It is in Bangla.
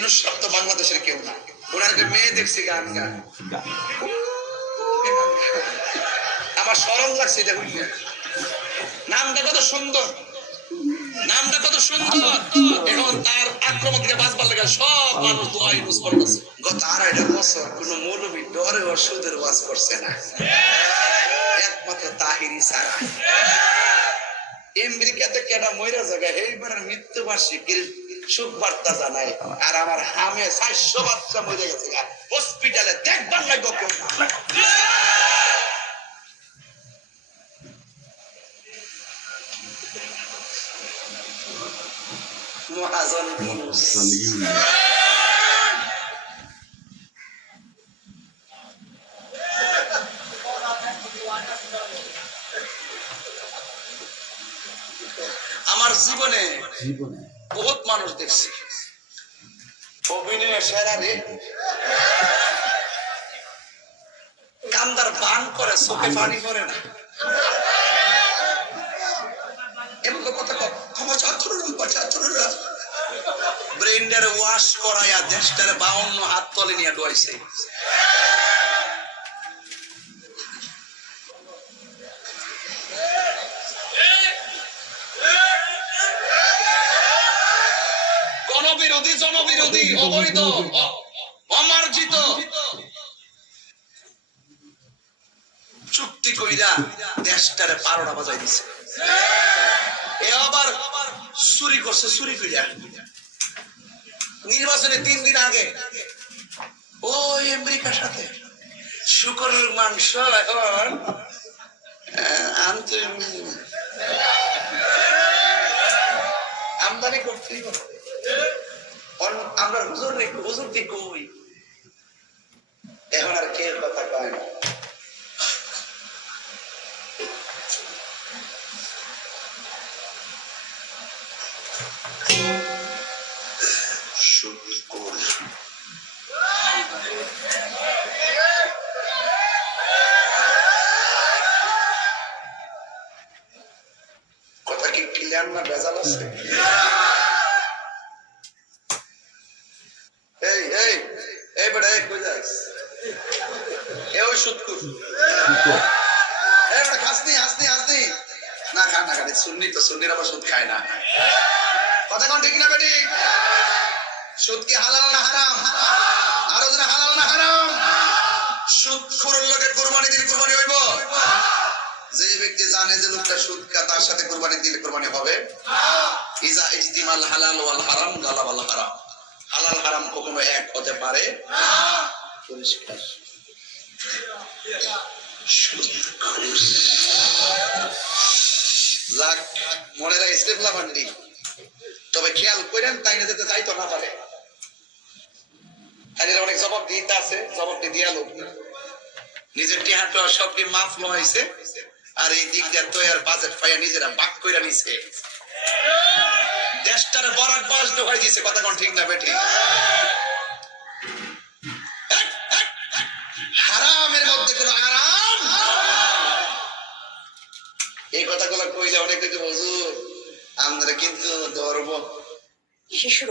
ইউনূস সাহেব তো বাংলাদেশের কেউ না, ওনার মেয়ে দেখছি গান গান, আমার শরম লাগছে এটা বুঝলে। নামটা কত সুন্দর, নামটা কত সুন্দর। এখন তার আক্রমণ থেকে বাঁচবার লেগে সব মানুষ দোয়া ইউনূস করতেছে। গত 2.5 বছর কোন মৌলবী ডরে ওষুধের ওয়াজ করছে না, একমাত্র তাহিরি ছাড়া। আমেরিকাতে কেনা ময়রা জায়গা এইবার মৃত্যুবার্ষিকীর সুখ বার্তা জানায়, আর আমার হামে 400 বাচ্চা মরে গেছে হসপিটালে, দেখবার লাগবে কেউ না। মহাজন ইউনূস আমার জীবনে বহুত মানুষ দেখছি অভিনয় সেরা রে, কান্দার বান করে চোখে পানি পড়ে না, এমন কথা ক্ষমা ছাত্ররা ব্রেন্ডারে ওয়াশ করাইয়া দেশটারে 52 হাত তলে নিয়ে ডুয়াইছে। গণবিরোধী, জনবিরোধী, অবৈধ, অমার্জিত চুক্তি কইরা দেশটারে 12টা বাজাই দিছে। এ আবার চুরি করছে, চুরি কইরা নির্বাচনে 3 দিন আগে ওই আমেরিকার সাথে শুকরের মাংস এখন আনতে আমদানি করতেই হবে। আমরা হুজুর কি কই, এখন আর কে কথা কয় না। কথা কি ক্লিয়ার না ভেজাল আছে? সুন্নির আবার সুদ খায় না, কথা কোন ঠিক না বেটি? সুদ কি হালাল না হারাম? আরো যেন হালাল না হারাম? সুদ খোরের লগে কুরবানি দিলে কুরবানি হইব? যে ব্যক্তি জানে যে লোকটা সুদ খায় তার সাথে কুরবানি দিলে কুরবানি হবে? ইজা ইজতিমাল হালাল ওয়াল হারাম গালাবাল হারাম, হালাল হারাম কখনো এক হতে পারে না। পরিষ্কার যাক, মনে রাখ ইসলাম ভান্ডি, তবে খেয়াল করেন তাই না যেতে যাইতো না পারে। অনেক জবাব দিতে আছে, জবাব দিয়া লোক নিজের টিহাটা সবটি মাফ হয়েছে, আর এই দিক দিয়ে তো আর বাজেট পাইয়া নিজেরা বাক কইরা নিছে, দেশটার বরাক বাস দোহাই দিছে। কথা কোন ঠিক না বেটি? হারামের মধ্যে কোন আরাম, এই কথাগুলো কইলে অনেক কিছু হুজুর আমরা কিন্তু ধরবো শিশুর